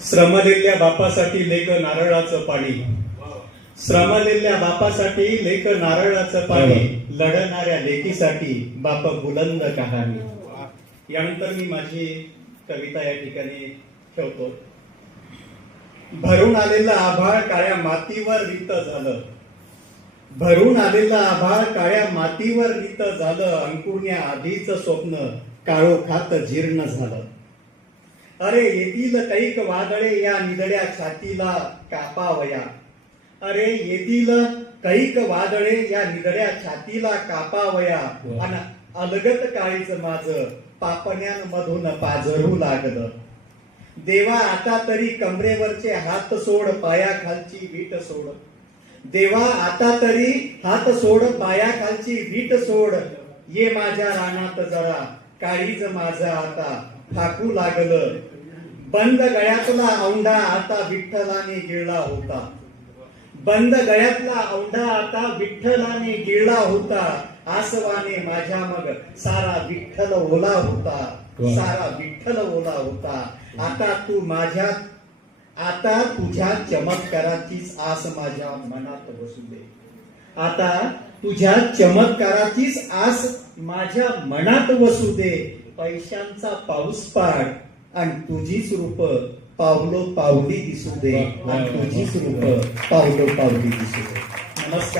श्रमलेल्या बापासाठी लेक नारळाचं पाणी, श्रमलेल्या बापासाठी लेक नारळाचं पाणी, लढणाऱ्या लेकीसाठी बाप बुलंद कहाणी। यानंतर मी माझी कविता या ठिकाणी ठेवतो। भरून आलेलं आभाळ काळ्या मातीवर रित झालं, भरून आलेलं आभाळ काळ्या मातीवर रित झालं, अंकुरण्या आधीच स्वप्न काळोखात जीर्ण झालं। अरे येतील कैक वादळे या निदड्या छातीला कापावया, अरे येतील कैक वादळे या निदड्या छातीला कापावया, आणि अलगत काळीच माझं पापण्यांमधून पाझरू लागलं। देवा आता तरी कमरेवरचे हात सोड, पायाखालची वीट सोड, देवा आता तरी हात सोड, पायाखालची वीट सोड, ये माझ्या रानात जरा काळीज माझं आता ठाकू लागलं। बंद गळ्यातला औंढा आता विठ्ठलाने गिळला होता, बंद गळ्यातला औंढा आता विठ्ठलाने गिळला होता, आसवाने माझ्या मग सारा विठ्ठल ओला होता, सारा विठ्ठल ओला होता। आता तू माझ्या, आता तुझ्या चमत्काराचीच आस माझ्या मनात बसू दे, आता तुझ्या चमत्काराचीच आस माझ्या मनात बसू दे। पैशांचा पाऊस पाड आणि तुझीच रूप पावलो पावली दिसू दे, आणि तुझीच रूप पावलो पावली दिसू दे। नमस्कार।